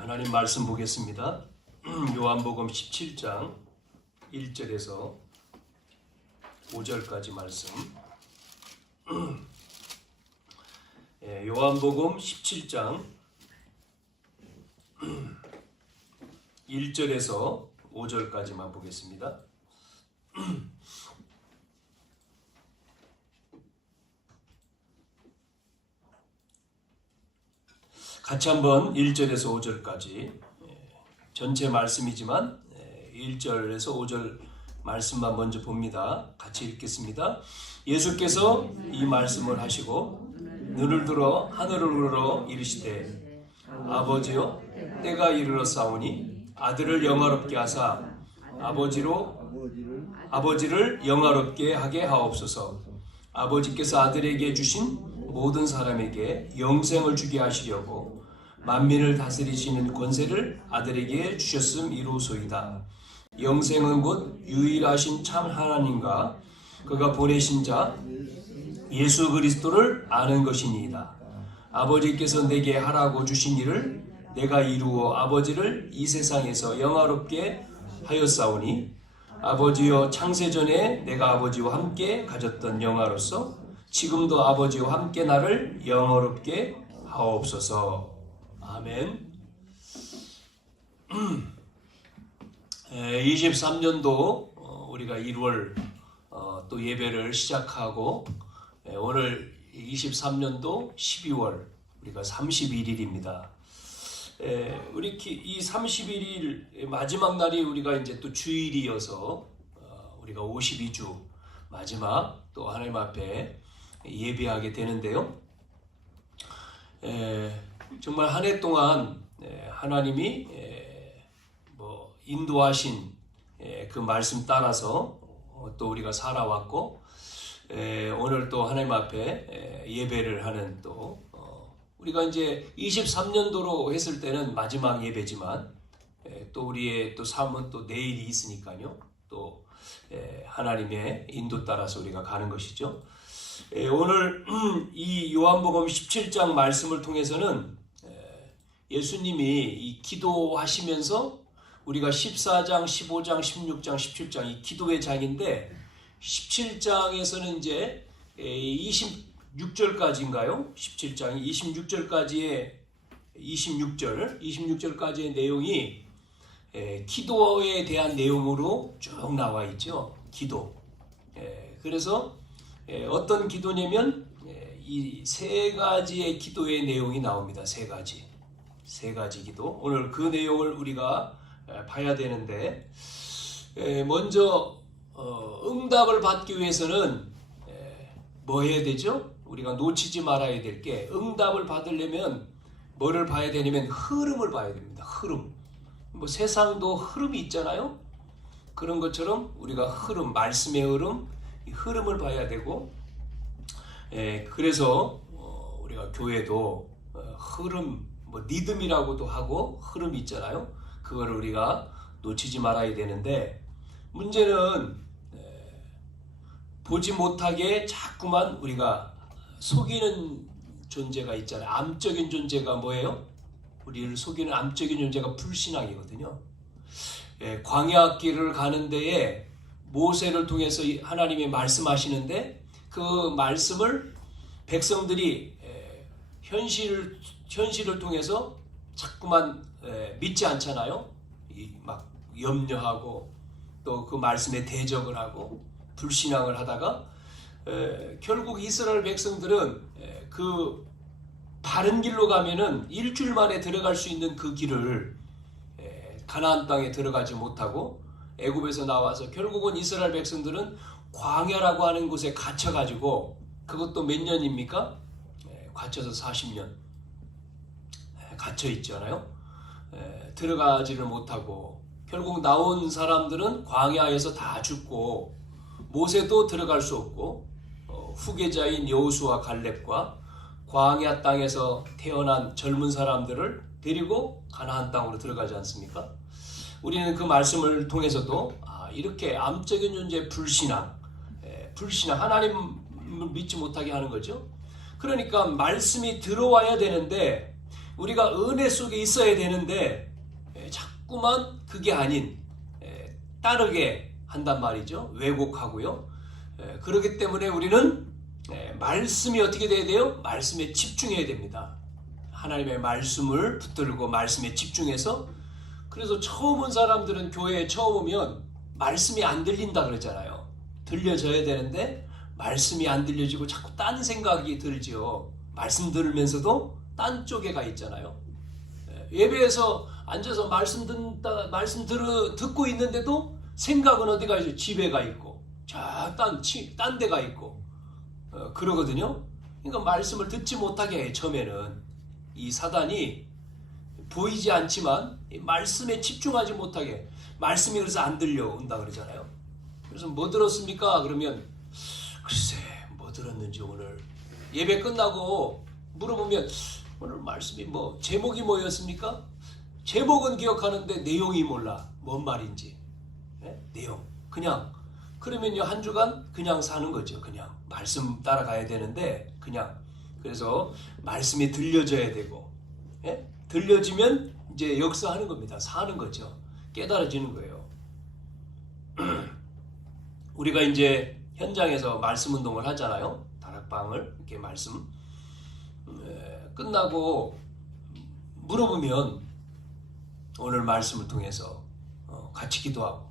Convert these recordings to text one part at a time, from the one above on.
하나님 말씀 보겠습니다. 요한복음 17장 1절에서 5절까지 말씀. 요한복음 17장 1절에서 5절까지만 보겠습니다. 같이 한번 1절에서 5절까지 전체 말씀이지만 1절에서 5절 말씀만 먼저 봅니다. 같이 읽겠습니다. 예수께서 이 말씀을 하시고 눈을 들어 하늘을 우러러 이르시되 아버지여 때가 이르렀사오니 아들을 영화롭게 하사 아버지를 영화롭게 하게 하옵소서. 아버지께서 아들에게 주신 모든 사람에게 영생을 주게 하시려고 만민을 다스리시는 권세를 아들에게 주셨음이로소이다. 영생은 곧 유일하신 참 하나님과 그가 보내신 자 예수 그리스도를 아는 것이니이다. 아버지께서 내게 하라고 주신 일을 내가 이루어 아버지를 이 세상에서 영화롭게 하였사오니 아버지여 창세전에 내가 아버지와 함께 가졌던 영화로서 지금도 아버지와 함께 나를 영화롭게 하옵소서. 아멘. 23년도 우리가 1월 또 예배를 시작하고 오늘 23년도 12월 우리가 31일입니다. 우리 이 31일 마지막 날이 우리가 이제 또 주일이어서 우리가 52주 마지막 또 하나님 앞에 예배하게 되는데요. 정말 한 해 동안 하나님이 인도하신 그 말씀 따라서 또 우리가 살아왔고 오늘 또 하나님 앞에 예배를 하는 또 우리가 이제 23년도로 했을 때는 마지막 예배지만 또 우리의 또 삶은 또 내일이 있으니까요. 또 하나님의 인도 따라서 우리가 가는 것이죠. 오늘 이 요한복음 17장 말씀을 통해서는 예수님이 이 기도하시면서 우리가 14장, 15장, 16장, 17장 이 기도의 장인데 17장에서는 이제 26절까지인가요? 17장이 26절까지의 내용이 기도에 대한 내용으로 쭉 나와 있죠. 기도. 그래서 어떤 기도냐면 이 세 가지의 기도의 내용이 나옵니다. 세 가지 기도. 오늘 그 내용을 우리가 봐야 되는데 먼저 응답을 받기 위해서는 뭐 해야 되죠? 우리가 놓치지 말아야 될 게 응답을 받으려면 뭐를 봐야 되냐면 흐름을 봐야 됩니다. 흐름. 뭐 세상도 흐름이 있잖아요. 그런 것처럼 우리가 흐름, 말씀의 흐름, 이 흐름을 봐야 되고 그래서 우리가 교회도 흐름, 뭐 리듬이라고도 하고 흐름이 있잖아요. 그거를 우리가 놓치지 말아야 되는데 문제는 보지 못하게 자꾸만 우리가 속이는 존재가 있잖아요. 암적인 존재가 뭐예요? 우리를 속이는 암적인 존재가 불신앙이거든요. 광야 길을 가는 데에 모세를 통해서 하나님이 말씀하시는데 그 말씀을 백성들이 현실을 통해서 자꾸만 믿지 않잖아요. 막 염려하고 또 그 말씀에 대적을 하고 불신앙을 하다가 결국 이스라엘 백성들은 그 바른 길로 가면은 일주일 만에 들어갈 수 있는 그 길을 가나안 땅에 들어가지 못하고 애굽에서 나와서 결국은 이스라엘 백성들은 광야라고 하는 곳에 갇혀가지고 그것도 몇 년입니까? 갇혀서 40년 갇혀 있잖아요. 들어가지를 못하고 결국 나온 사람들은 광야에서 다 죽고 모세도 들어갈 수 없고 후계자인 여호수아 갈렙과 광야 땅에서 태어난 젊은 사람들을 데리고 가나안 땅으로 들어가지 않습니까? 우리는 그 말씀을 통해서도 이렇게 암적인 존재의 불신앙 하나님을 믿지 못하게 하는 거죠. 그러니까 말씀이 들어와야 되는데 우리가 은혜 속에 있어야 되는데 자꾸만 그게 아닌 따르게 한단 말이죠. 왜곡하고요. 그렇기 때문에 우리는 말씀이 어떻게 돼야 돼요? 말씀에 집중해야 됩니다. 하나님의 말씀을 붙들고 말씀에 집중해서, 그래서 처음 온 사람들은 교회에 처음 오면 말씀이 안 들린다 그러잖아요. 들려져야 되는데 말씀이 안 들려지고 자꾸 딴 생각이 들지요. 말씀 들으면서도 딴 쪽에 가 있잖아요. 예배에서 앉아서 말씀 듣고 있는데도 생각은 어디 가 있어요? 집에 가 있고 딴 데 가 있고 그러거든요. 그러니까 말씀을 듣지 못하게 해요. 처음에는 이 사단이 보이지 않지만 말씀에 집중하지 못하게, 말씀이 그래서 안 들려온다 그러잖아요. 그래서 뭐 들었습니까? 그러면 글쎄 뭐 들었는지 오늘 예배 끝나고 물어보면 오늘 말씀이 뭐 제목이 뭐였습니까? 제목은 기억하는데 내용이 몰라. 뭔 말인지. 내용. 그냥 그러면요 한 주간 그냥 사는 거죠. 그냥 말씀 따라가야 되는데 그냥. 그래서 말씀이 들려져야 되고, 들려지면 이제 역사하는 겁니다. 사는 거죠. 깨달아지는 거예요. 우리가 이제 현장에서 말씀 운동을 하잖아요. 다락방을 이렇게 말씀 끝나고 물어보면 오늘 말씀을 통해서 같이 기도하고,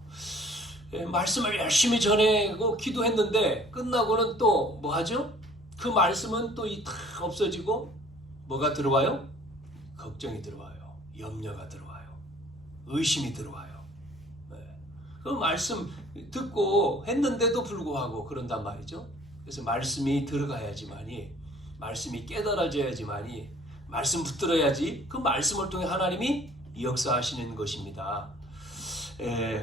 말씀을 열심히 전하고 기도했는데 끝나고는 또 뭐 하죠? 그 말씀은 또 다 없어지고 뭐가 들어와요? 걱정이 들어와요. 염려가 들어와요. 의심이 들어와요. 그 말씀 듣고 했는데도 불구하고 그런단 말이죠. 그래서 말씀이 들어가야지만이, 말씀이 깨달아져야지만이, 말씀 붙들어야지 그 말씀을 통해 하나님이 역사하시는 것입니다.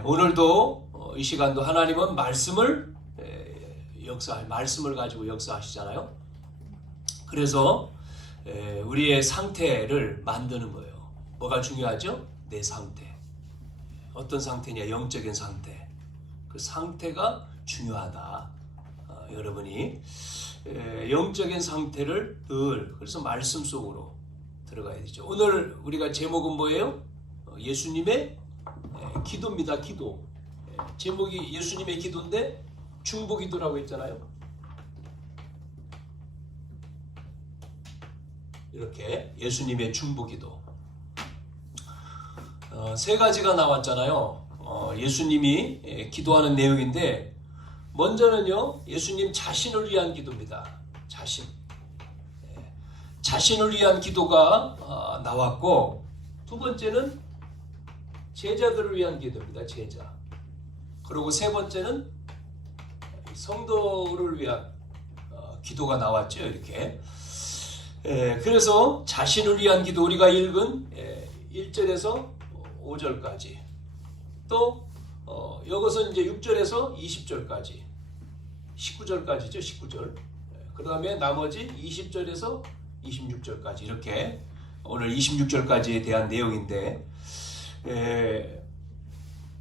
오늘도 이 시간도 하나님은 말씀을 말씀을 가지고 역사하시잖아요. 그래서 우리의 상태를 만드는 거예요. 뭐가 중요하죠? 내 상태. 어떤 상태냐? 영적인 상태. 그 상태가 중요하다. 여러분이 영적인 상태를 늘, 그래서 말씀 속으로 들어가야 되죠. 오늘 우리가 제목은 뭐예요? 예수님의 기도입니다. 기도. 제목이 예수님의 기도인데 중보기도라고 했잖아요. 이렇게 예수님의 중보기도. 세 가지가 나왔잖아요. 예수님이 기도하는 내용인데, 먼저는요 예수님 자신을 위한 기도입니다. 자신을 위한 기도가 나왔고, 두 번째는 제자들을 위한 기도입니다. 제자. 그리고 세 번째는 성도를 위한 기도가 나왔죠. 이렇게. 그래서 자신을 위한 기도, 우리가 읽은 1절에서 5절까지, 또 여기서 이제 6절에서 20절까지, 19절까지죠. 19절. 그 다음에 나머지 20절에서 26절까지, 이렇게 오늘 26절까지에 대한 내용인데,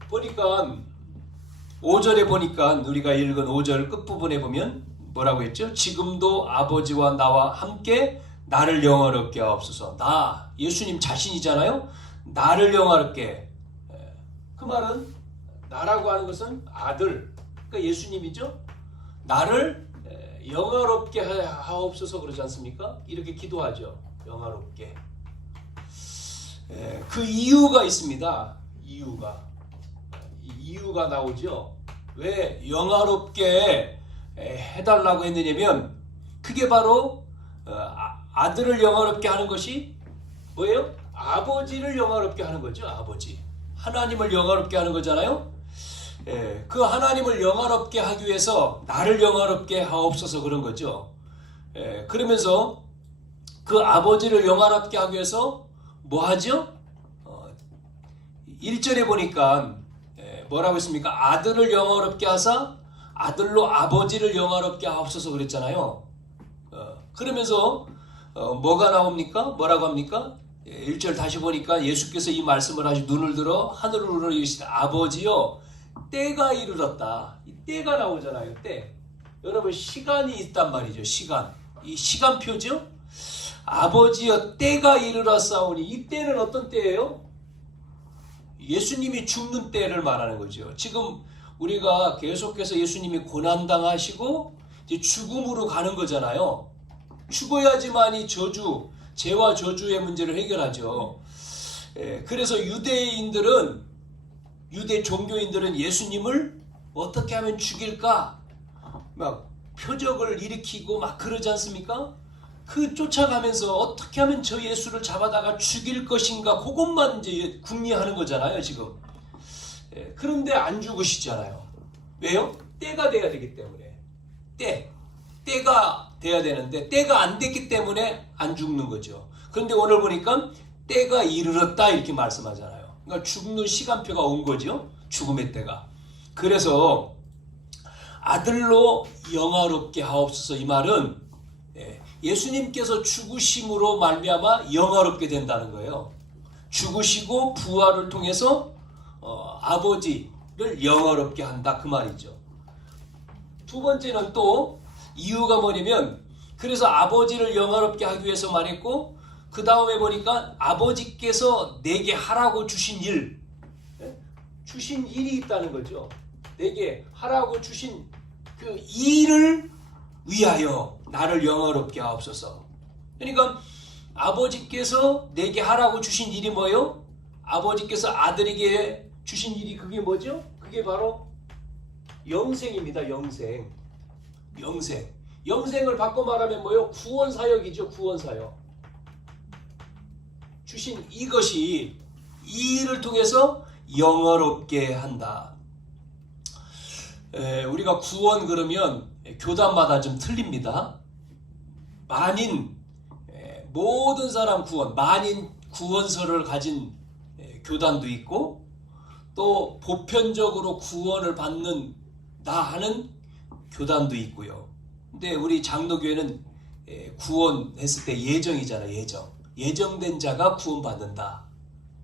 보니까 5절에 보니까 우리가 읽은 5절 끝부분에 보면 뭐라고 했죠? 지금도 아버지와 나와 함께 나를 영화롭게 하옵소서. 나, 예수님 자신이잖아요. 나를 영화롭게. 그 말은 나라고 하는 것은 아들, 그러니까 예수님이죠. 나를 영화롭게 하옵소서 그러지 않습니까? 이렇게 기도하죠. 영화롭게. 그 이유가 있습니다. 이유가 나오죠. 왜 영화롭게 해달라고 했느냐면, 그게 바로 아들을 영화롭게 하는 것이 뭐예요? 아버지를 영화롭게 하는 거죠. 아버지, 하나님을 영화롭게 하는 거잖아요. 그 하나님을 영화롭게 하기 위해서 나를 영화롭게 하옵소서 그런 거죠. 그러면서 그 아버지를 영화롭게 하기 위해서 뭐 하죠? 1절에 보니까 뭐라고 했습니까? 아들을 영화롭게 하사 아들로 아버지를 영화롭게 하옵소서 그랬잖아요. 그러면서 뭐가 나옵니까? 뭐라고 합니까? 1절 다시 보니까 예수께서 이 말씀을 하시 눈을 들어 하늘을 이르시되 아버지여 때가 이르렀다. 이 때가 나오잖아요. 때. 여러분 시간이 있단 말이죠. 시간. 이 시간표죠. 아버지여 때가 이르렀사오니, 이 때는 어떤 때예요? 예수님이 죽는 때를 말하는 거죠. 지금 우리가 계속해서 예수님이 고난당하시고 이제 죽음으로 가는 거잖아요. 죽어야지만이 저주, 죄와 저주의 문제를 해결하죠. 그래서 유대 종교인들은 예수님을 어떻게 하면 죽일까? 막 표적을 일으키고 막 그러지 않습니까? 그 쫓아가면서 어떻게 하면 저 예수를 잡아다가 죽일 것인가, 그것만 이제 궁리하는 거잖아요, 지금. 그런데 안 죽으시잖아요. 왜요? 때가 돼야 되기 때문에. 때가 돼야 되는데 때가 안 됐기 때문에 안 죽는 거죠. 그런데 오늘 보니까 때가 이르렀다 이렇게 말씀하잖아요. 그러니까 죽는 시간표가 온 거죠. 죽음의 때가. 그래서 아들로 영화롭게 하옵소서, 이 말은 예수님께서 죽으심으로 말미암아 영화롭게 된다는 거예요. 죽으시고 부활을 통해서 아버지를 영화롭게 한다, 그 말이죠. 두 번째는 또 이유가 뭐냐면, 그래서 아버지를 영화롭게 하기 위해서 말했고, 그 다음에 보니까 아버지께서 내게 하라고 주신 일이 있다는 거죠. 내게 하라고 주신 그 일을 위하여 나를 영화롭게 하옵소서. 그러니까 아버지께서 내게 하라고 주신 일이 뭐예요? 아버지께서 아들에게 주신 일이 그게 뭐죠? 그게 바로 영생입니다. 영생을 바꿔 말하면 뭐예요? 구원사역이죠. 구원사역. 주신 이것이 이 일을 통해서 영화롭게 한다. 우리가 구원 그러면 교단마다 좀 틀립니다. 모든 사람 구원, 만인 구원서를 가진 교단도 있고, 또 보편적으로 구원을 받는다 하는 교단도 있고요. 근데 우리 장로교회는 구원했을 때 예정이잖아요. 예정된 자가 구원받는다.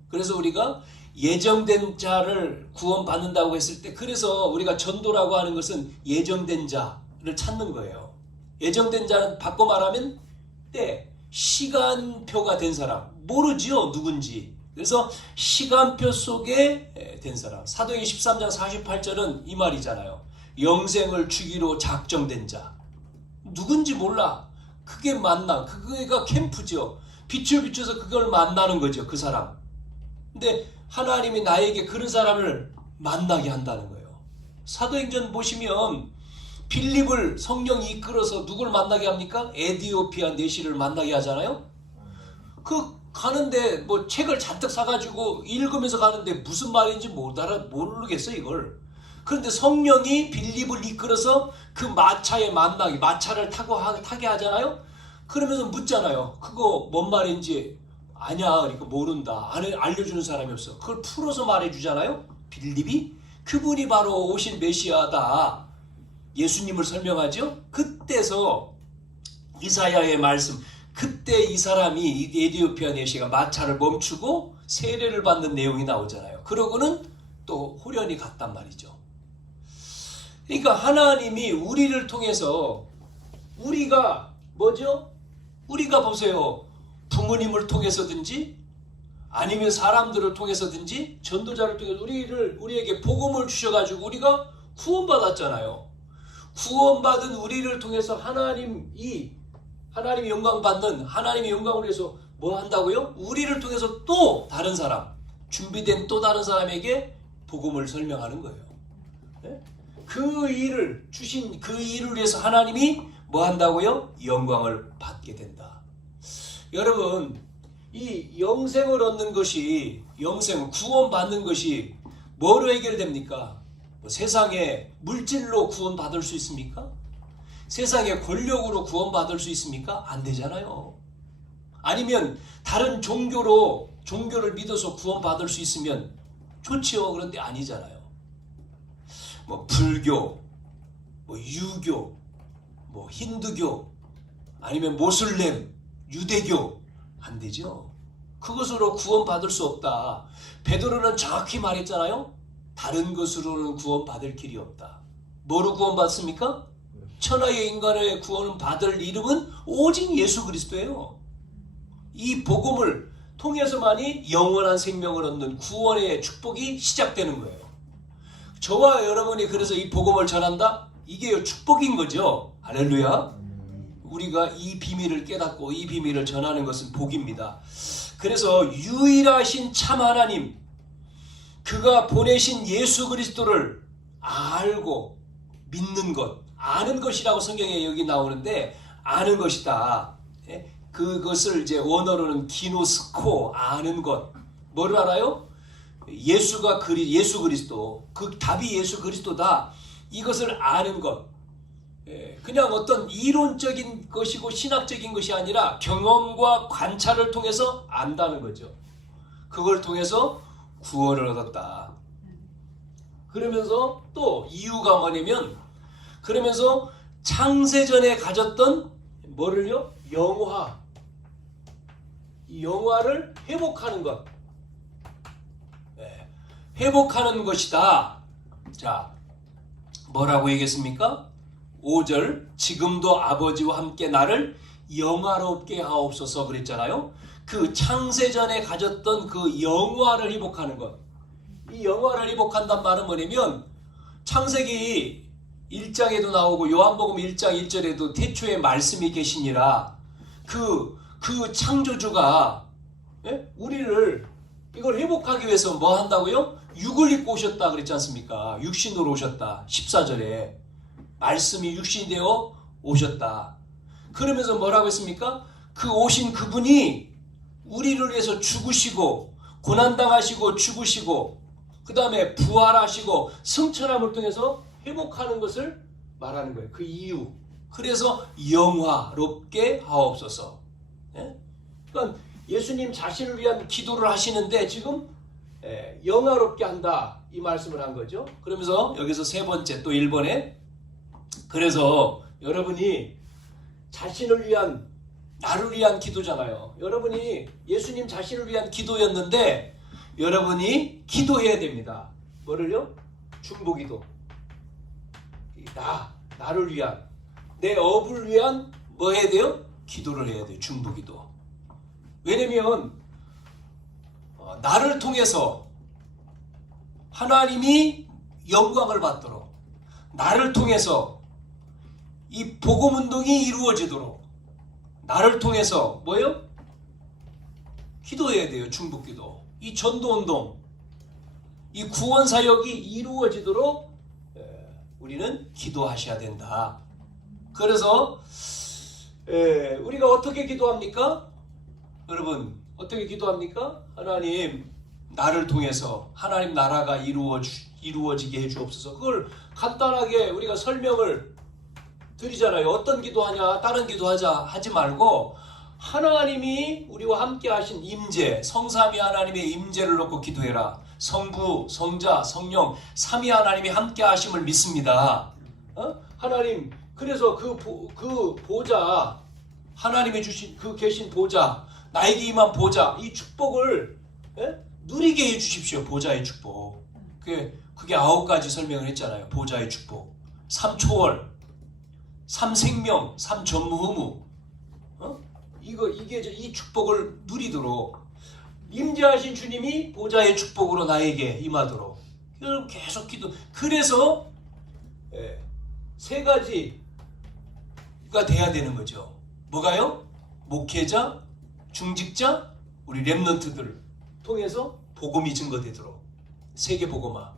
그래서 우리가 예정된 자를 구원받는다고 했을 때, 그래서 우리가 전도라고 하는 것은 예정된 자를 찾는 거예요. 예정된 자는 바꿔 말하면 시간표가 된 사람, 모르지요, 누군지. 그래서 시간표 속에 된 사람. 사도행전 13장 48절은 이 말이잖아요. 영생을 주기로 작정된 자. 누군지 몰라. 그게 그게가 캠프죠. 빛을 비춰서 그걸 만나는 거죠, 그 사람. 근데 하나님이 나에게 그런 사람을 만나게 한다는 거예요. 사도행전 보시면 빌립을 성령이 이끌어서 누굴 만나게 합니까? 에디오피아 내시를 만나게 하잖아요. 가는데 뭐 책을 잔뜩 사가지고 읽으면서 가는데 무슨 말인지 모르겠어 이걸. 그런데 성령이 빌립을 이끌어서 그 마차를 타게 하잖아요. 그러면서 묻잖아요. 그거 뭔 말인지 아냐, 그러니까 모른다. 알려주는 사람이 없어. 그걸 풀어서 말해주잖아요. 빌립이. 그분이 바로 오신 메시아다. 예수님을 설명하죠. 그때서 이사야의 말씀, 그때 이 사람이, 이 에디오피아 내시가 마차를 멈추고 세례를 받는 내용이 나오잖아요. 그러고는 또 호련히 갔단 말이죠. 그러니까 하나님이 우리를 통해서, 우리가 보세요. 부모님을 통해서든지 아니면 사람들을 통해서든지 전도자를 통해서 우리에게 복음을 주셔가지고 우리가 구원받았잖아요. 구원받은 우리를 통해서 하나님이 영광 받는, 하나님의 영광을 위해서 뭐 한다고요? 우리를 통해서 또 다른 사람, 준비된 또 다른 사람에게 복음을 설명하는 거예요. 네? 그 일을 위해서 하나님이 뭐 한다고요? 영광을 받게 된다. 여러분, 이 영생을 얻는 것이, 구원받는 것이 뭐로 해결됩니까? 세상에 물질로 구원받을 수 있습니까? 세상의 권력으로 구원받을 수 있습니까? 안 되잖아요. 아니면 다른 종교를 믿어서 구원받을 수 있으면 좋지요. 그런데 아니잖아요. 불교, 유교, 힌두교, 아니면 모슬렘, 유대교, 안 되죠. 그것으로 구원받을 수 없다. 베드로는 정확히 말했잖아요. 다른 것으로는 구원받을 길이 없다. 뭐로 구원받습니까? 천하의 인간의 구원을 받을 이름은 오직 예수 그리스도예요. 이 복음을 통해서만이 영원한 생명을 얻는 구원의 축복이 시작되는 거예요. 저와 여러분이 그래서 이 복음을 전한다? 이게 축복인 거죠. 할렐루야. 우리가 이 비밀을 깨닫고 이 비밀을 전하는 것은 복입니다. 그래서 유일하신 참 하나님, 그가 보내신 예수 그리스도를 알고 믿는 것, 아는 것이라고 성경에 여기 나오는데 아는 것이다. 그것을 이제 원어로는 기노스코, 아는 것. 뭐를 알아요? 예수 그리스도, 그 답이 예수 그리스도다. 이것을 아는 것. 그냥 어떤 이론적인 것이고 신학적인 것이 아니라 경험과 관찰을 통해서 안다는 거죠. 그걸 통해서 구원을 얻었다. 그러면서 또 이유가 뭐냐면, 그러면서 창세전에 가졌던 뭐를요? 영화. 이 영화를 회복하는 것. 회복하는 것이다. 자, 뭐라고 얘기했습니까? 5절, 지금도 아버지와 함께 나를 영화롭게 하옵소서 그랬잖아요. 그 창세전에 가졌던 그 영화를 회복하는 것. 이 영화를 회복한단 말은 뭐냐면, 창세기 1장에도 나오고 요한복음 1장 1절에도 태초에 말씀이 계시니라. 그 창조주가 우리를 이걸 회복하기 위해서 뭐 한다고요? 육을 입고 오셨다 그랬지 않습니까? 육신으로 오셨다. 14절에 말씀이 육신이 되어 오셨다. 그러면서 뭐라고 했습니까? 그 오신 그분이 우리를 위해서 죽으시고 고난당하시고 죽으시고 그 다음에 부활하시고 승천함을 통해서 회복하는 것을 말하는 거예요. 그 이유. 그래서 영화롭게 하옵소서. 그러니까 예수님 자신을 위한 기도를 하시는데 지금 영화롭게 한다 이 말씀을 한 거죠. 그러면서 여기서 세 번째 또 1번에, 그래서 여러분이 자신을 위한, 나를 위한 기도잖아요. 여러분이 예수님 자신을 위한 기도였는데 여러분이 기도해야 됩니다. 뭐를요? 중보기도. 나를 위한, 내 업을 위한 뭐 해야 돼요? 기도를 해야 돼요. 중보기도. 왜냐면 나를 통해서 하나님이 영광을 받도록, 나를 통해서 이 복음운동이 이루어지도록 나를 통해서 뭐예요? 기도해야 돼요. 중보기도. 이 전도운동, 이 구원사역이 이루어지도록 우리는 기도하셔야 된다. 그래서 우리가 어떻게 기도합니까? 여러분 어떻게 기도합니까? 하나님, 나를 통해서 하나님 나라가 이루어지게 해주옵소서. 그걸 간단하게 우리가 설명을 드리잖아요. 어떤 기도하냐, 다른 하지 말고 하나님이 우리와 함께 하신 임재, 성삼위 하나님의 임재를 놓고 기도해라. 성부, 성자, 성령 삼위 하나님이 함께 하심을 믿습니다. 하나님, 그래서 그 보좌, 하나님이 주신 그 계신 보좌, 나에게 임한 보좌, 이 축복을 누리게 해주십시오. 보좌의 축복. 그게 9가지 설명을 했잖아요. 보좌의 축복. 3초월, 3생명, 3전무후무. 이 축복을 누리도록 임재하신 주님이 보좌의 축복으로 나에게 임하도록 계속 기도. 그래서 3가지가 돼야 되는 거죠. 뭐가요? 목회자, 중직자, 우리 렘넌트들 통해서 복음이 증거되도록. 세계복음화.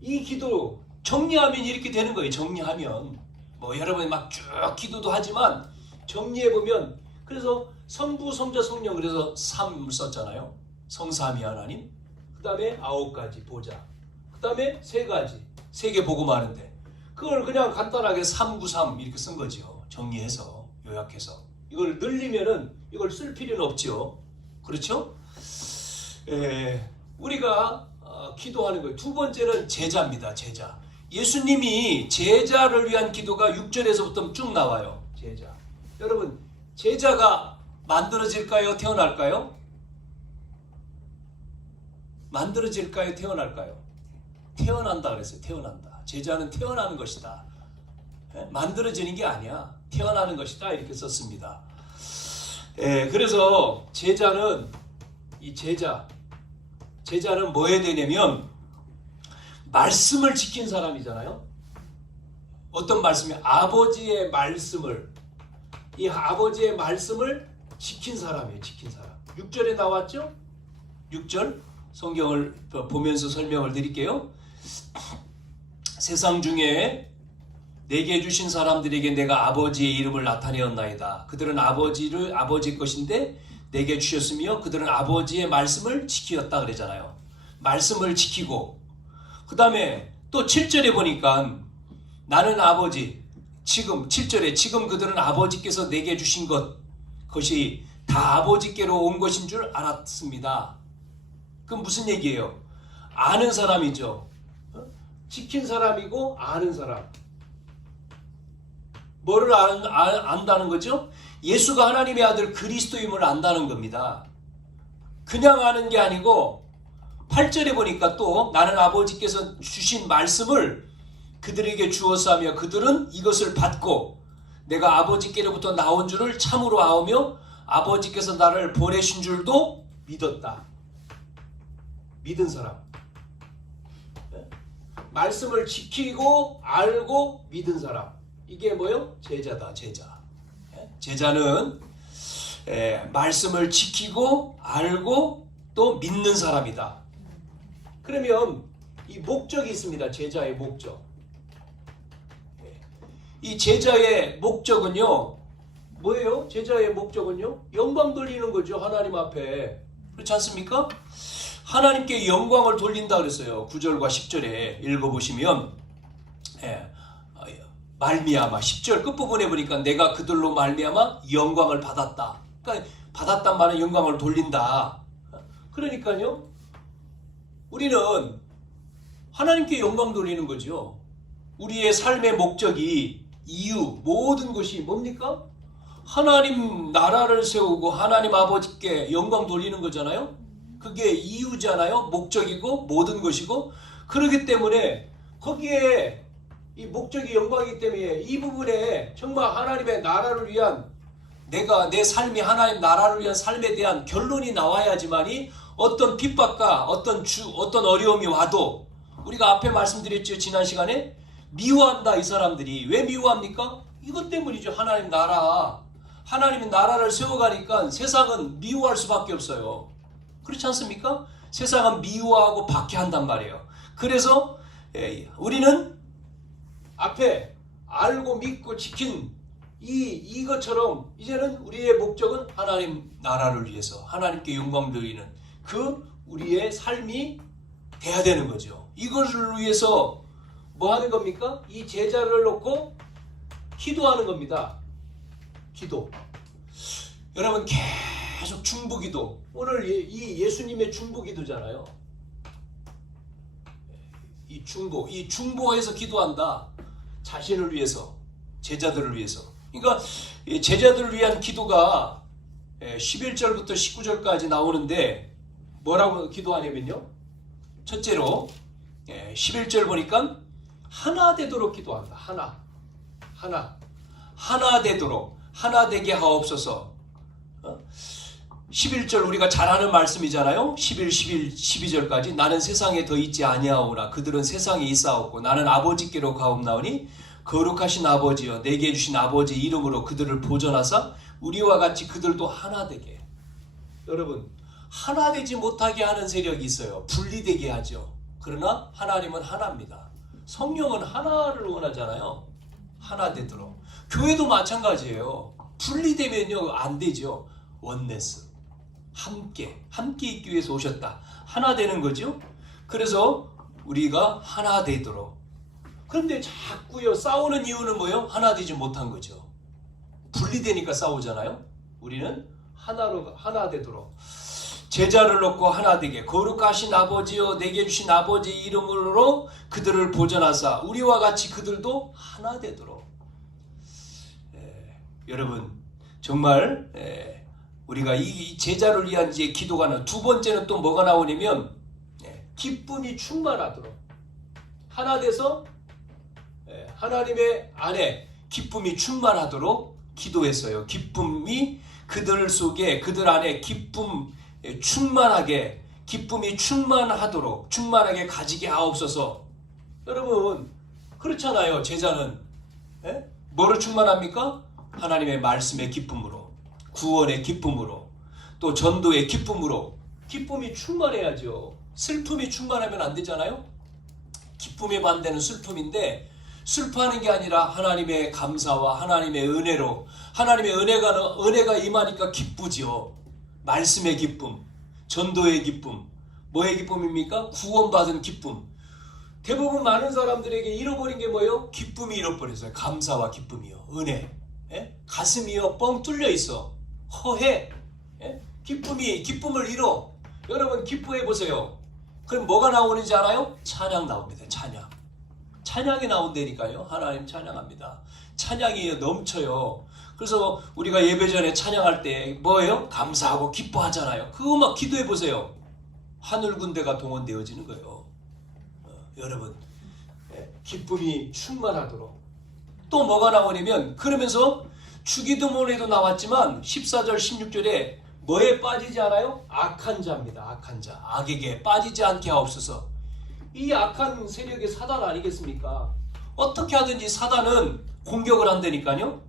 이 기도 정리하면 이렇게 되는 거예요. 정리하면 뭐 여러분이 막 쭉 기도도 하지만 정리해보면, 그래서 성부, 성자, 성령, 그래서 3을 썼잖아요. 성삼위 하나님, 그 다음에 9가지 보좌, 그 다음에 3가지 세계복음하는데, 그걸 그냥 간단하게 393 이렇게 쓴 거죠. 정리해서, 요약해서. 이걸 늘리면은 이걸 쓸 필요는 없죠. 그렇죠? 우리가 기도하는 거예요. 두 번째는 제자입니다. 제자. 예수님이 제자를 위한 기도가 6절에서부터 쭉 나와요. 제자. 여러분, 제자가 만들어질까요? 태어날까요? 만들어질까요? 태어날까요? 태어난다 그랬어요. 태어난다. 제자는 태어나는 것이다. 만들어지는 게 아니야. 태어나는 것이다. 이렇게 썼습니다. 그래서 제자는 뭐 해야 되냐면 말씀을 지킨 사람이잖아요. 어떤 말씀이 아버지의 말씀을 이 아버지의 말씀을 지킨 사람이에요. 지킨 사람. 6절에 나왔죠? 6절 성경을 보면서 설명을 드릴게요. 세상 중에 내게 주신 사람들에게 내가 아버지의 이름을 나타내었나이다. 그들은 아버지 것인데 내게 주셨으며 그들은 아버지의 말씀을 지키었다 그러잖아요. 말씀을 지키고 그 다음에 또 7절에 보니까 나는 아버지 지금 7절에 지금 그들은 아버지께서 내게 주신 그것이 다 아버지께로 온 것인 줄 알았습니다. 그럼 무슨 얘기예요? 아는 사람이죠. 지킨 사람이고 아는 사람. 뭐를 안다는 거죠? 예수가 하나님의 아들 그리스도임을 안다는 겁니다. 그냥 아는 게 아니고 8절에 보니까 또 나는 아버지께서 주신 말씀을 그들에게 주었어 하며 그들은 이것을 받고 내가 아버지께로부터 나온 줄을 참으로 아오며 아버지께서 나를 보내신 줄도 믿었다. 믿은 사람. 말씀을 지키고 알고 믿은 사람. 이게 뭐요? 제자다. 제자. 제자는 말씀을 지키고 알고 또 믿는 사람이다. 그러면 이 목적이 있습니다. 제자의 목적. 이 제자의 목적은요. 뭐예요? 제자의 목적은요? 영광 돌리는 거죠. 하나님 앞에. 그렇지 않습니까? 하나님께 영광을 돌린다 그랬어요. 9절과 10절에 읽어보시면 말미암아 10절 끝부분에 보니까 내가 그들로 말미암아 영광을 받았다. 그러니까 받았단 말은 영광을 돌린다. 그러니까요. 우리는 하나님께 영광 돌리는 거죠. 우리의 삶의 목적이 이유 모든 것이 뭡니까? 하나님 나라를 세우고 하나님 아버지께 영광 돌리는 거잖아요. 그게 이유잖아요. 목적이고 모든 것이고 그렇기 때문에 거기에 이 목적이 영광이기 때문에 이 부분에 정말 하나님의 나라를 위한 내 삶이 하나님 나라를 위한 삶에 대한 결론이 나와야지만이 어떤 핍박과 어떤 어려움이 와도 우리가 앞에 말씀드렸죠. 지난 시간에 미워한다. 이 사람들이 왜 미워합니까? 이것 때문이죠. 하나님 나라. 하나님의 나라를 세워가니까 세상은 미워할 수밖에 없어요. 그렇지 않습니까? 세상은 미워하고 박해한단 말이에요. 그래서 우리는 앞에 알고 믿고 지킨 이것처럼 이제는 우리의 목적은 하나님 나라를 위해서 하나님께 영광 돌리는 그 우리의 삶이 돼야 되는 거죠. 이것을 위해서 뭐 하는 겁니까? 이 제자를 놓고 기도하는 겁니다. 기도. 여러분 계속 중보기도. 오늘 이 예수님의 중보기도잖아요. 이 중보해서 기도한다. 자신을 위해서, 제자들을 위해서. 그러니까 제자들을 위한 기도가 11절부터 19절까지 나오는데 뭐라고 기도하냐면요. 첫째로 11절 보니까 하나 되도록 기도한다. 하나 되도록 하나 되게 하옵소서. 11절 우리가 잘 아는 말씀이잖아요. 11, 12절까지 나는 세상에 더 있지 아니하오나 그들은 세상에 있사옵고 나는 아버지께로 가옵나오니 거룩하신 아버지여 내게 주신 아버지 이름으로 그들을 보존하사 우리와 같이 그들도 하나 되게. 여러분 하나 되지 못하게 하는 세력이 있어요. 분리되게 하죠. 그러나 하나님은 하나입니다. 성령은 하나를 원하잖아요. 하나 되도록. 교회도 마찬가지예요. 분리되면요 안 되죠. 원네스. 함께 있기 위해서 오셨다. 하나 되는 거죠. 그래서 우리가 하나 되도록. 그런데 자꾸요 싸우는 이유는 뭐예요? 하나 되지 못한 거죠. 분리되니까 싸우잖아요. 우리는 하나 되도록. 제자를 놓고 하나 되게 거룩하신 아버지여 내게 주신 아버지 이름으로 그들을 보존하사 우리와 같이 그들도 하나 되도록. 여러분 정말 우리가 이 제자를 위한 이제 기도가 나와. 두 번째는 또 뭐가 나오냐면 기쁨이 충만하도록. 하나 돼서 하나님의 안에 기쁨이 충만하도록 기도했어요. 기쁨이 그들 속에 그들 안에 기쁨 충만하게 기쁨이 충만하도록 충만하게 가지게 하옵소서. 여러분 그렇잖아요. 제자는 뭐로 충만합니까? 하나님의 말씀의 기쁨으로, 구원의 기쁨으로, 또 전도의 기쁨으로. 기쁨이 충만해야죠. 슬픔이 충만하면 안 되잖아요. 기쁨의 반대는 슬픔인데 슬퍼하는 게 아니라 하나님의 감사와 하나님의 은혜로, 하나님의 은혜가 임하니까 기쁘지요. 말씀의 기쁨, 전도의 기쁨. 뭐의 기쁨입니까? 구원받은 기쁨. 대부분 많은 사람들에게 잃어버린 게 뭐예요? 기쁨이 잃어버렸어요. 감사와 기쁨이요. 은혜. 가슴이요 뻥 뚫려 있어. 허해. 기쁨을 잃어. 여러분 기뻐해 보세요. 그럼 뭐가 나오는지 알아요? 찬양 나옵니다. 찬양이 나온다니까요. 하나님 찬양합니다. 찬양이 넘쳐요. 그래서 우리가 예배 전에 찬양할 때 뭐예요? 감사하고 기뻐하잖아요. 그거 막 기도해 보세요. 하늘 군대가 동원되어지는 거예요. 여러분 기쁨이 충만하도록. 또 뭐가 나오냐면 그러면서 주기도문에도 나왔지만 14절 16절에 뭐에 빠지지 않아요? 악한 자입니다. 악한 자. 악에게 빠지지 않게 하옵소서. 이 악한 세력의 사단 아니겠습니까? 어떻게 하든지 사단은 공격을 한다니까요.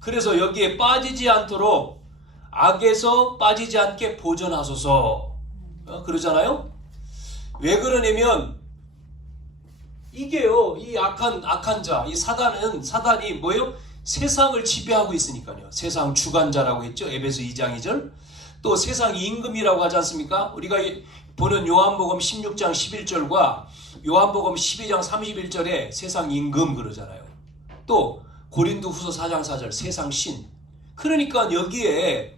그래서 여기에 빠지지 않도록 악에서 빠지지 않게 보존하소서. 그러잖아요. 왜 그러냐면 이게요, 이 악한 자, 이 사단이 뭐예요? 세상을 지배하고 있으니까요. 세상 주관자라고 했죠. 에베소 2장 2절. 또 세상 임금이라고 하지 않습니까? 우리가 보는 요한복음 16장 11절과 요한복음 12장 31절에 세상 임금 그러잖아요. 또 고린도후서 4장 4절 세상 신. 그러니까 여기에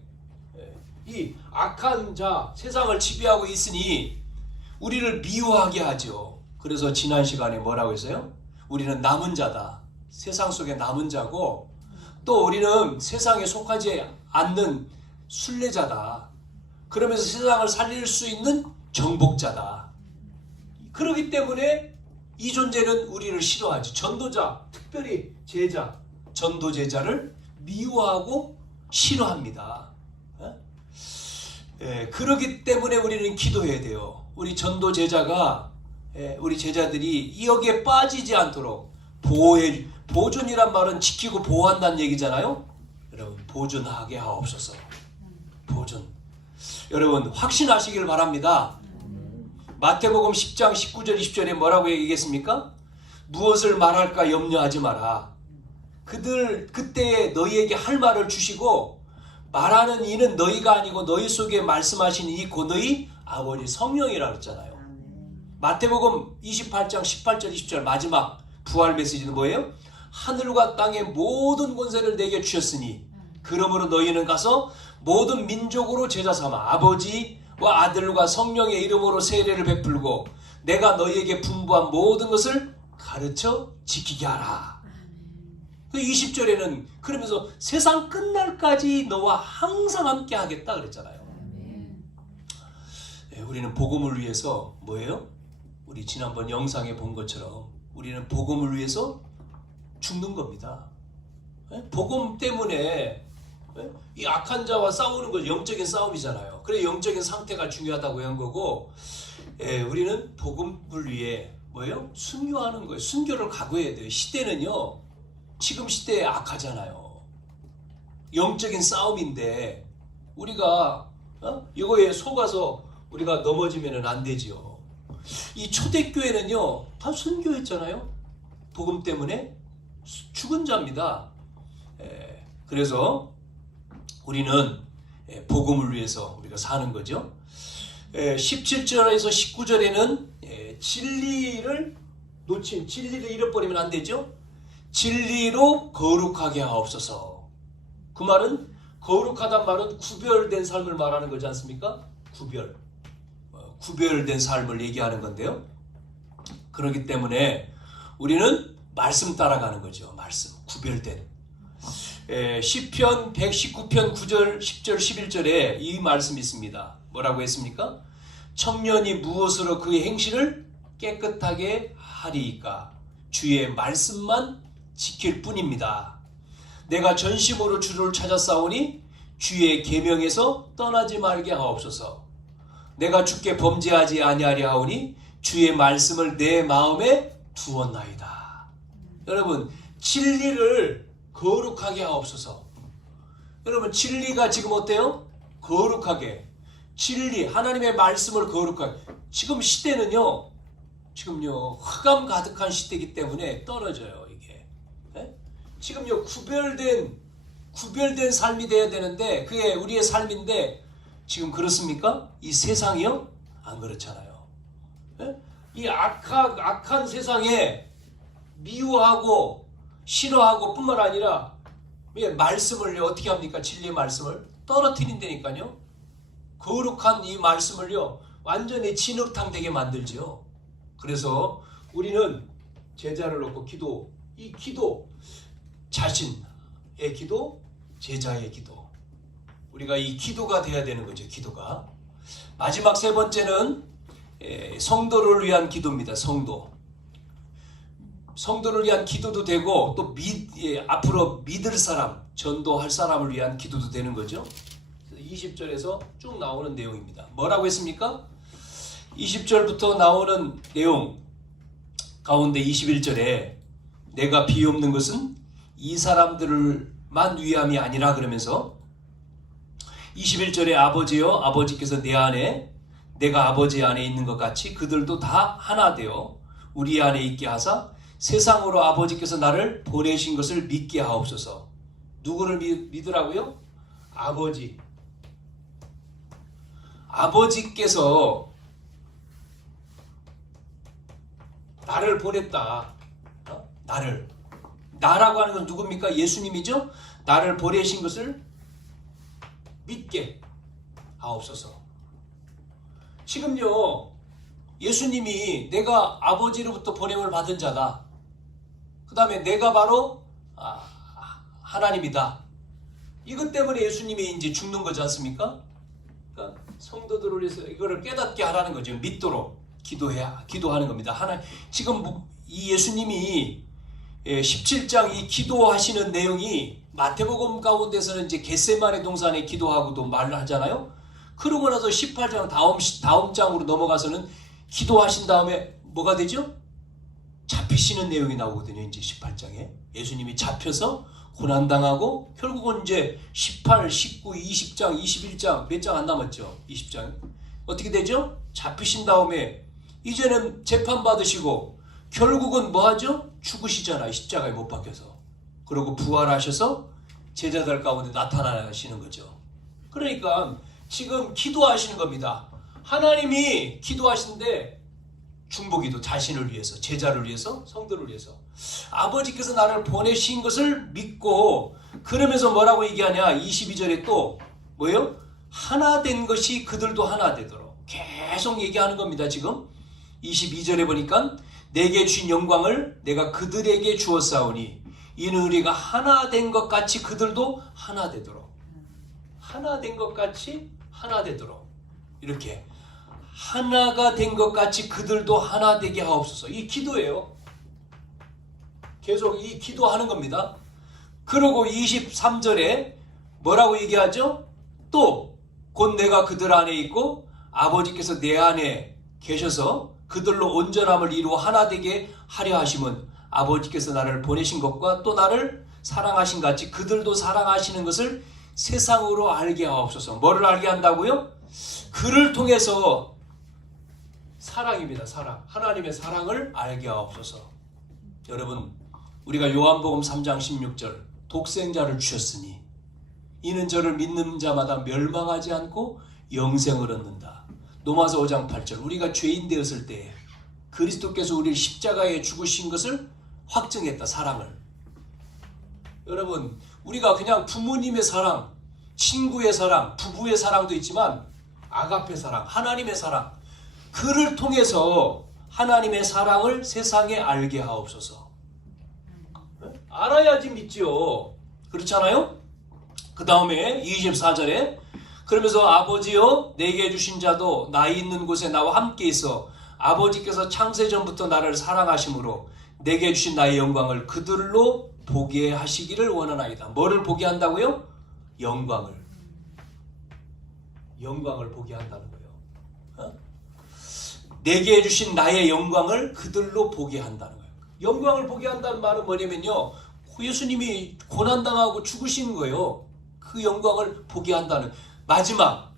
이 악한 자, 세상을 지배하고 있으니 우리를 미워하게 하죠. 그래서 지난 시간에 뭐라고 했어요? 우리는 남은 자다. 세상 속에 남은 자고, 또 우리는 세상에 속하지 않는 순례자다. 그러면서 세상을 살릴 수 있는 정복자다. 그렇기 때문에 이 존재는 우리를 싫어하지. 전도자, 특별히 제자, 전도 제자를 미워하고 싫어합니다. 그렇기 때문에 우리는 기도해야 돼요. 우리 전도 제자가, 우리 제자들이 여기에 빠지지 않도록 보존이란 말은 지키고 보호한다는 얘기잖아요. 여러분 보존하게 하옵소서. 보존. 여러분 확신하시길 바랍니다. 마태복음 10장 19절 20절에 뭐라고 얘기했습니까? 무엇을 말할까 염려하지 마라. 그때 너희에게 할 말을 주시고 말하는 이는 너희가 아니고 너희 속에 말씀하시는 이 곧 너희 아버지 성령이라고 했잖아요. 마태복음 28장 18절 20절 마지막 부활 메시지는 뭐예요? 하늘과 땅의 모든 권세를 내게 주셨으니 그러므로 너희는 가서 모든 민족으로 제자 삼아 아버지와 아들과 성령의 이름으로 세례를 베풀고 내가 너희에게 분부한 모든 것을 가르쳐 지키게 하라. 그 20절에는 그러면서 세상 끝날까지 너와 항상 함께 하겠다 그랬잖아요. 우리는 복음을 위해서 뭐예요? 우리 지난번 영상에 본 것처럼 우리는 복음을 위해서 죽는 겁니다. 복음 때문에 이 악한 자와 싸우는 건 영적인 싸움이잖아요. 그래 영적인 상태가 중요하다고 한 거고, 우리는 복음을 위해 뭐예요? 순교하는 거예요. 순교를 각오해야 돼요. 시대는요, 지금 시대에 악하잖아요. 영적인 싸움인데 우리가 이거에 속아서 우리가 넘어지면 안 되지요. 이 초대교회는요 다 순교했잖아요. 복음 때문에 죽은 자입니다. 그래서 우리는 복음을 위해서 우리가 사는 거죠. 17절에서 19절에는 진리를 잃어버리면 안 되죠. 진리로 거룩하게 하옵소서. 그 말은 거룩하단 말은 구별된 삶을 말하는 거지 않습니까? 구별된 삶을 얘기하는 건데요. 그렇기 때문에 우리는 말씀 따라가는 거죠. 말씀, 구별된. 시편 119편 9절, 10절, 11절에 이 말씀이 있습니다. 뭐라고 했습니까? 청년이 무엇으로 그의 행실을 깨끗하게 하리이까? 주의 말씀만 지킬 뿐입니다. 내가 전심으로 주를 찾아 싸우니 주의 계명에서 떠나지 말게 하옵소서. 내가 주께 범죄하지 아니하리 하오니 주의 말씀을 내 마음에 두었나이다. 여러분, 진리를 거룩하게 하옵소서. 여러분, 진리가 지금 어때요? 거룩하게. 진리, 하나님의 말씀을 거룩하게. 지금 시대는요, 지금요, 흑암 가득한 시대이기 때문에 떨어져요, 이게. 네? 지금요, 구별된 삶이 돼야 되는데, 그게 우리의 삶인데, 지금 그렇습니까? 이 세상이요? 안 그렇잖아요. 네? 이 악한 세상에 미워하고, 싫어하고 뿐만 아니라, 말씀을요, 어떻게 합니까? 진리의 말씀을 떨어뜨린다니까요. 거룩한 이 말씀을요, 완전히 진흙탕 되게 만들지요. 그래서 우리는 제자를 놓고 이 기도, 자신의 기도, 제자의 기도. 우리가 이 기도가 돼야 되는 거죠, 기도가. 마지막 세 번째는 성도를 위한 기도입니다, 성도를 위한 기도도 되고, 또 앞으로 믿을 사람, 전도할 사람을 위한 기도도 되는 거죠. 20절에서 쭉 나오는 내용입니다. 뭐라고 했습니까? 20절부터 나오는 내용 가운데 21절에 내가 비옵는 것은 이 사람들만 위함이 아니라 그러면서 21절에 아버지여 아버지께서 내 안에 내가 아버지 안에 있는 것 같이 그들도 다 하나 되어 우리 안에 있게 하사 세상으로 아버지께서 나를 보내신 것을 믿게 하옵소서. 누구를 믿으라고요? 아버지께서 나를 보냈다. 나라고 하는 건 누굽니까? 예수님이죠? 나를 보내신 것을 믿게 하옵소서. 지금요, 예수님이 내가 아버지로부터 보냄을 받은 자다. 그 다음에 내가 바로 하나님이다. 이것 때문에 예수님이 이제 죽는 거지 않습니까? 그러니까 성도들을 위해서 이거를 깨닫게 하라는 거죠. 믿도록 기도하는 겁니다. 지금 이 예수님이 17장 이 기도하시는 내용이 마태복음 가운데서는 이제 겟세마네 동산에 기도하고도 말을 하잖아요. 그러고 나서 18장 다음 장으로 넘어가서는 기도하신 다음에 뭐가 되죠? 잡히시는 내용이 나오거든요. 이제 18장에 예수님이 잡혀서 고난당하고 결국은 이제 18, 19, 20장, 21장 몇 장 안 남았죠. 20장 어떻게 되죠? 잡히신 다음에 이제는 재판받으시고 결국은 뭐하죠? 죽으시잖아요. 십자가에 못 박혀서. 그리고 부활하셔서 제자들 가운데 나타나시는 거죠. 그러니까 지금 기도하시는 겁니다. 하나님이 기도하시는데 중보기도 자신을 위해서, 제자를 위해서, 성도를 위해서 아버지께서 나를 보내신 것을 믿고 그러면서 뭐라고 얘기하냐? 22절에 또 뭐예요? 하나 된 것이 그들도 하나 되도록 계속 얘기하는 겁니다. 지금 22절에 보니까 내게 주신 영광을 내가 그들에게 주었사오니 이는 우리가 하나 된 것 같이 그들도 하나 되도록 하나 된 것 같이 하나 되도록 이렇게 하나가 된 것 같이 그들도 하나 되게 하옵소서. 이 기도예요. 계속 이 기도하는 겁니다. 그리고 23절에 뭐라고 얘기하죠? 또 곧 내가 그들 안에 있고 아버지께서 내 안에 계셔서 그들로 온전함을 이루어 하나 되게 하려 하심은 아버지께서 나를 보내신 것과 또 나를 사랑하신 같이 그들도 사랑하시는 것을 세상으로 알게 하옵소서. 뭐를 알게 한다고요? 그를 통해서 사랑입니다. 사랑. 하나님의 사랑을 알게 하옵소서. 여러분, 우리가 요한복음 3장 16절 독생자를 주셨으니 이는 저를 믿는 자마다 멸망하지 않고 영생을 얻는다. 로마서 5장 8절 우리가 죄인 되었을 때 그리스도께서 우리를 십자가에 죽으신 것을 확증했다. 사랑을. 여러분, 우리가 그냥 부모님의 사랑, 친구의 사랑, 부부의 사랑도 있지만 아가페 사랑, 하나님의 사랑, 그를 통해서 하나님의 사랑을 세상에 알게 하옵소서. 알아야지 믿지요. 그렇잖아요? 그 다음에 24절에 그러면서 아버지여 내게 주신 자도 나 있는 곳에 나와 함께 있어 아버지께서 창세전부터 나를 사랑하심으로 내게 주신 나의 영광을 그들로 보게 하시기를 원하나이다. 뭐를 보게 한다고요? 영광을. 영광을 보게 한다는 거예요. 어? 내게 해주신 나의 영광을 그들로 보게 한다는 거예요. 영광을 보게 한다는 말은 뭐냐면요, 예수님이 고난당하고 죽으신 거예요. 그 영광을 보게 한다는 마지막.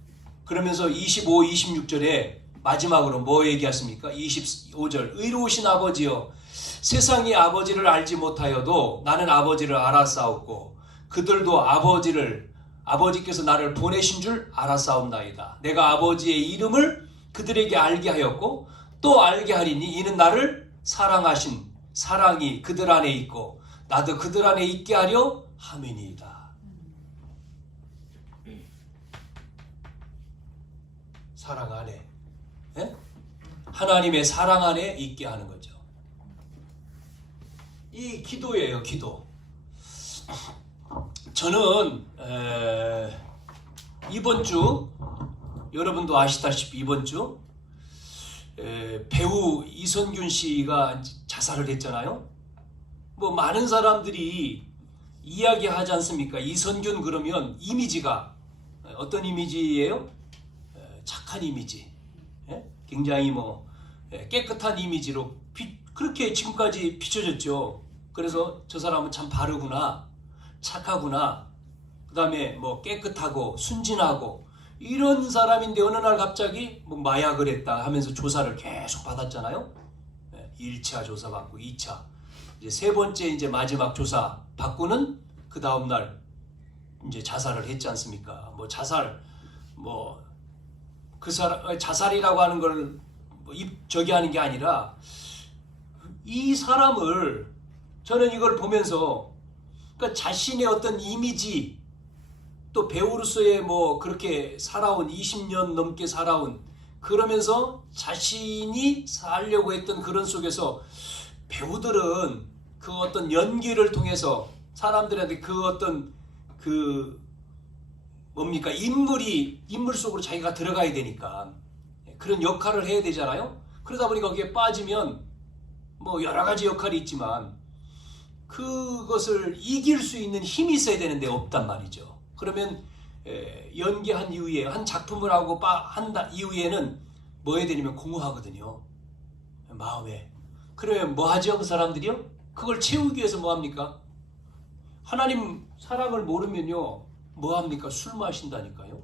그러면서 25, 26절에 마지막으로 뭐 얘기했습니까? 25절 의로우신 아버지여 세상이 아버지를 알지 못하여도 나는 아버지를 알았사옵고 그들도 아버지께서 나를 보내신 줄 알았사옵나이다. 내가 아버지의 이름을 그들에게 알게 하였고 또 알게 하리니 이는 나를 사랑하신 사랑이 그들 안에 있고 나도 그들 안에 있게 하려 함이니이다. 사랑 안에, 예? 하나님의 사랑 안에 있게 하는 거죠. 이 기도예요, 기도. 저는 이번 주 여러분도 아시다시피 이번 주 배우 이선균 씨가 자살을 했잖아요. 뭐 많은 사람들이 이야기하지 않습니까? 이선균 그러면 이미지가 어떤 이미지예요? 착한 이미지, 굉장히 깨끗한 이미지로 그렇게 지금까지 비춰졌죠. 그래서 저 사람은 참 바르구나, 착하구나, 그 다음에 깨끗하고 순진하고 이런 사람인데 어느 날 갑자기 마약을 했다 하면서 조사를 계속 받았잖아요. 1차 조사 받고 2차, 이제 세 번째 이제 마지막 조사 받고는 그 다음 날 이제 자살을 했지 않습니까? 그 사람 자살이라고 하는 걸 저기 하는 게 아니라 이 사람을 저는 이걸 보면서 그러니까 자신의 어떤 이미지 또 배우로서의 그렇게 살아온 20년 넘게 살아온 그러면서 자신이 살려고 했던 그런 속에서 배우들은 그 어떤 연기를 통해서 사람들한테 그 어떤 인물 속으로 자기가 들어가야 되니까 그런 역할을 해야 되잖아요. 그러다 보니까 거기에 빠지면 여러 가지 역할이 있지만 그것을 이길 수 있는 힘이 있어야 되는데 없단 말이죠. 그러면 연기한 이후에 한 작품을 하고 한 이후에는 뭐 해야 되냐면 공허하거든요. 마음에. 그러면 뭐 하죠? 그 사람들이요? 그걸 채우기 위해서 뭐 합니까? 하나님 사랑을 모르면요. 뭐 합니까? 술 마신다니까요.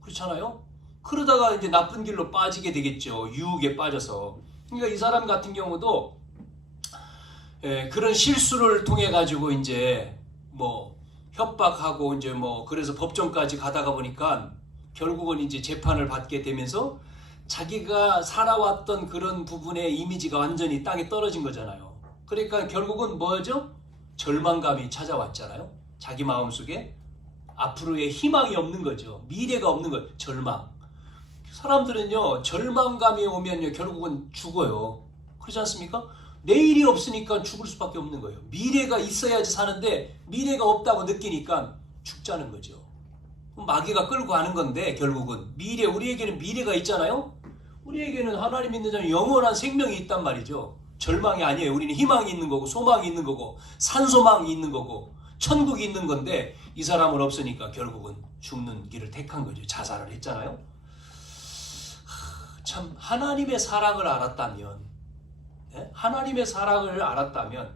그렇잖아요? 그러다가 이제 나쁜 길로 빠지게 되겠죠. 유혹에 빠져서. 그러니까 이 사람 같은 경우도 그런 실수를 통해 가지고 이제 협박하고 이제 그래서 법정까지 가다가 보니까 결국은 이제 재판을 받게 되면서 자기가 살아왔던 그런 부분의 이미지가 완전히 땅에 떨어진 거잖아요. 그러니까 결국은 뭐죠? 절망감이 찾아왔잖아요. 자기 마음속에 앞으로의 희망이 없는 거죠. 미래가 없는 거예요. 절망. 사람들은요, 절망감이 오면요, 결국은 죽어요. 그렇지 않습니까? 내일이 없으니까 죽을 수밖에 없는 거예요. 미래가 있어야지 사는데 미래가 없다고 느끼니까 죽자는 거죠. 마귀가 끌고 가는 건데 결국은 우리에게는 미래가 있잖아요. 우리에게는 하나님 믿는 자는 영원한 생명이 있단 말이죠. 절망이 아니에요. 우리는 희망이 있는 거고 소망이 있는 거고 산소망이 있는 거고 천국이 있는 건데 이 사람은 없으니까 결국은 죽는 길을 택한 거죠. 자살을 했잖아요. 참 하나님의 사랑을 알았다면 하나님의 사랑을 알았다면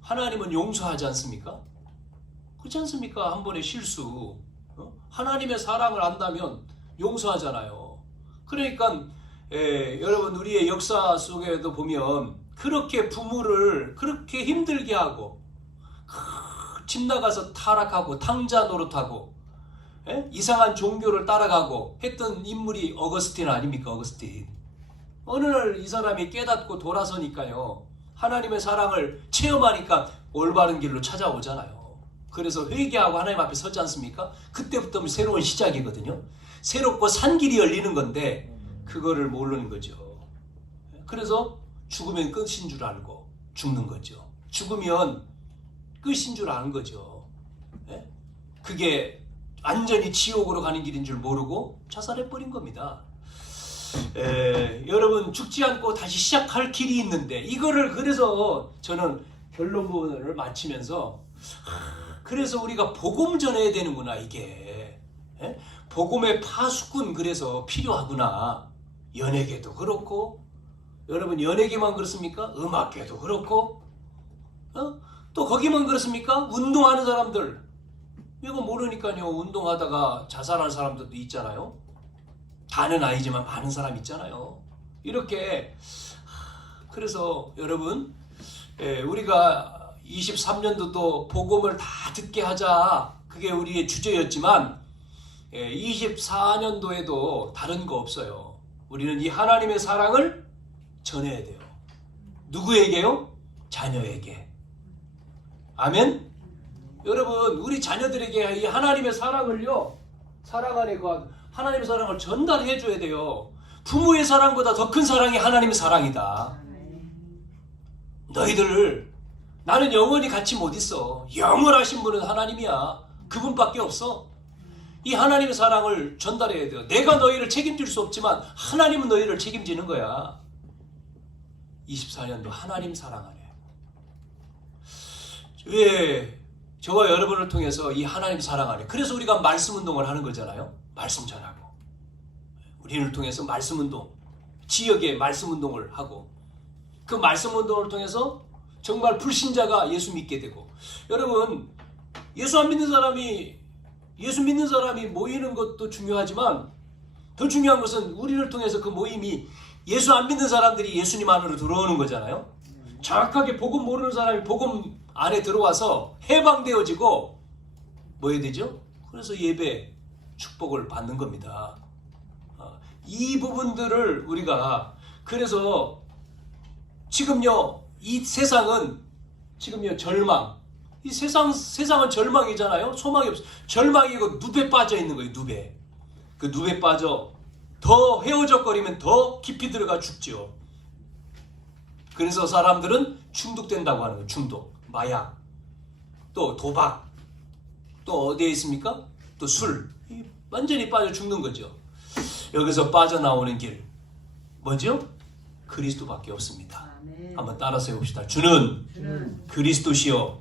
하나님은 용서하지 않습니까? 그렇지 않습니까? 한 번의 실수 하나님의 사랑을 안다면 용서하잖아요. 그러니까 여러분 우리의 역사 속에도 보면 그렇게 부모를 그렇게 힘들게 하고 집 나가서 타락하고 탕자 노릇하고 이상한 종교를 따라가고 했던 인물이 어거스틴 아닙니까? 어거스틴. 어느 날 이 사람이 깨닫고 돌아서니까요. 하나님의 사랑을 체험하니까 올바른 길로 찾아오잖아요. 그래서 회개하고 하나님 앞에 서지 않습니까? 그때부터 새로운 시작이거든요. 새롭고 산 길이 열리는 건데 그거를 모르는 거죠. 그래서 죽으면 끝인 줄 알고 죽는 거죠. 죽으면 끝인 줄 아는 거죠. 그게 완전히 지옥으로 가는 길인 줄 모르고 자살해버린 겁니다. 여러분 죽지 않고 다시 시작할 길이 있는데 이거를 그래서 저는 결론부를 마치면서 그래서 우리가 복음 전해야 되는구나 이게 예? 복음의 파수꾼 그래서 필요하구나. 연예계도 그렇고, 여러분 연예계만 그렇습니까? 음악계도 그렇고, 또 거기만 그렇습니까? 운동하는 사람들, 이거 모르니까요. 운동하다가 자살한 사람들도 있잖아요. 다는 아니지만 많은 사람 있잖아요. 이렇게. 그래서 여러분, 우리가 23년도도 복음을 다 듣게 하자, 그게 우리의 주제였지만 24년도에도 다른 거 없어요. 우리는 이 하나님의 사랑을 전해야 돼요. 누구에게요? 자녀에게. 아멘? 여러분, 우리 자녀들에게 이 하나님의 사랑을요, 사랑 안에 그 하나님의 사랑을 전달해 줘야 돼요. 부모의 사랑보다 더 큰 사랑이 하나님의 사랑이다. 너희들, 나는 영원히 같이 못 있어. 영원하신 분은 하나님이야. 그분밖에 없어. 이 하나님의 사랑을 전달해야 돼요. 내가 너희를 책임질 수 없지만 하나님은 너희를 책임지는 거야. 24년도 하나님 사랑 안에. 왜 저와 여러분을 통해서 이 하나님 사랑 안에, 그래서 우리가 말씀 운동을 하는 거잖아요. 말씀 전하고, 우리를 통해서 말씀 운동, 지역에 말씀 운동을 하고, 그 말씀 운동을 통해서 정말 불신자가 예수 믿게 되고, 여러분 예수 안 믿는 사람이, 예수 믿는 사람이 모이는 것도 중요하지만 더 중요한 것은 우리를 통해서 그 모임이 예수 안 믿는 사람들이 예수님 안으로 들어오는 거잖아요. 정확하게 복음 모르는 사람이 복음 안에 들어와서 해방되어지고 뭐 해야 되죠? 그래서 예배 축복을 받는 겁니다. 이 부분들을 우리가, 그래서 지금요 이 세상은 지금요 절망, 이 세상은 절망이잖아요. 소망이 없어. 절망이고 늪에 빠져 있는 거예요. 늪에. 그 늪에 빠져 더 헤어적거리면 더 깊이 들어가 죽죠. 그래서 사람들은 중독된다고 하는 거예요. 중독, 마약, 또 도박, 또 어디에 있습니까? 또 술. 완전히 빠져 죽는 거죠. 여기서 빠져나오는 길 뭐죠? 그리스도밖에 없습니다. 아멘. 한번 따라서 해봅시다. 주는 그리스도시요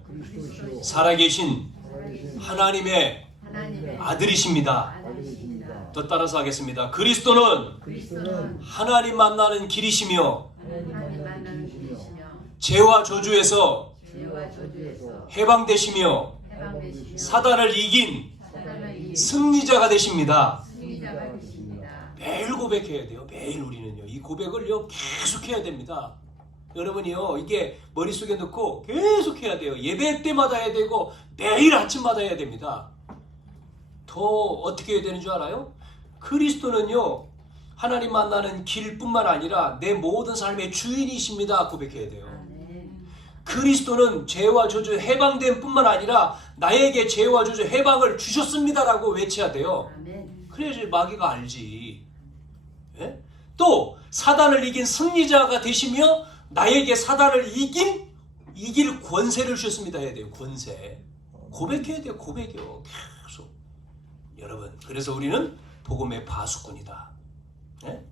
살아계신 하나님의 아들이십니다. 또 따라서 하겠습니다. 그리스도는 하나님 만나는 길이시며 죄와 저주에서 해방되시며 사단을 이긴 승리자가 되십니다. 매일 고백해야 돼요. 매일 우리는요. 이 고백을요 계속 해야 됩니다. 여러분이요 이게 머릿속에 넣고 계속 해야 돼요. 예배 때마다 해야 되고 매일 아침마다 해야 됩니다. 더 어떻게 해야 되는 줄 알아요? 그리스도는요 하나님 만나는 길뿐만 아니라 내 모든 삶의 주인이십니다. 고백해야 돼요. 그리스도는 죄와 저주 해방됨 뿐만 아니라 나에게 죄와 저주 해방을 주셨습니다라고 외쳐야 돼요. 그래야지 마귀가 알지. 예? 또 사단을 이긴 승리자가 되시며 나에게 사단을 이길 권세를 주셨습니다 해야 돼요. 권세. 고백해야 돼요. 고백이요. 계속. 여러분, 그래서 우리는 복음의 파수꾼이다. 예?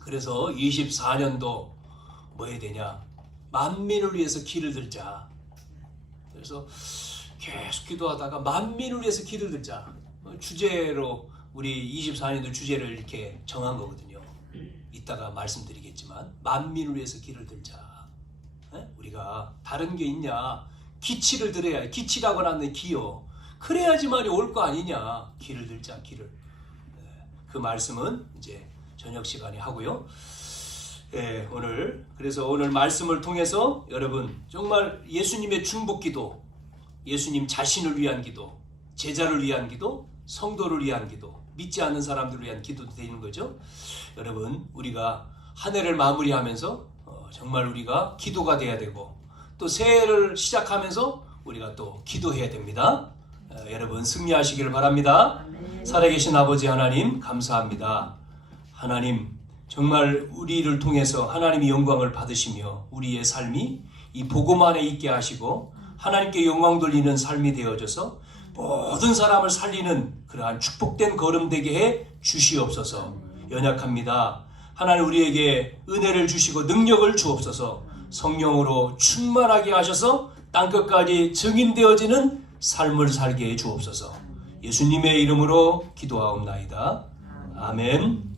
그래서 24년도 뭐 해야 되냐? 만민을 위해서 길을 들자. 그래서 계속 기도하다가 만민을 위해서 길을 들자. 주제로 우리 24년도 주제를 이렇게 정한 거거든요. 이따가 말씀드리겠지만 만민을 위해서 길을 들자. 에? 우리가 다른 게 있냐? 기치를 들어야 해. 기치라고 하는 기요. 그래야지만이 올 거 아니냐? 길을 들자. 길을. 그 말씀은 이제 저녁 시간에 하고요. 예, 그래서 오늘 말씀을 통해서 여러분 정말 예수님의 중보기도, 예수님 자신을 위한 기도, 제자를 위한 기도, 성도를 위한 기도, 믿지 않는 사람들을 위한 기도도 되는 거죠. 여러분 우리가 한 해를 마무리하면서 정말 우리가 기도가 돼야 되고 또 새해를 시작하면서 우리가 또 기도해야 됩니다. 여러분 승리하시기를 바랍니다. 살아계신 아버지 하나님 감사합니다. 하나님 정말 우리를 통해서 하나님이 영광을 받으시며 우리의 삶이 이 복음 안에 있게 하시고 하나님께 영광 돌리는 삶이 되어져서 모든 사람을 살리는 그러한 축복된 걸음 되게 해 주시옵소서. 연약합니다. 하나님 우리에게 은혜를 주시고 능력을 주옵소서. 성령으로 충만하게 하셔서 땅끝까지 증인되어지는 삶을 살게 해 주옵소서. 예수님의 이름으로 기도하옵나이다. 아멘.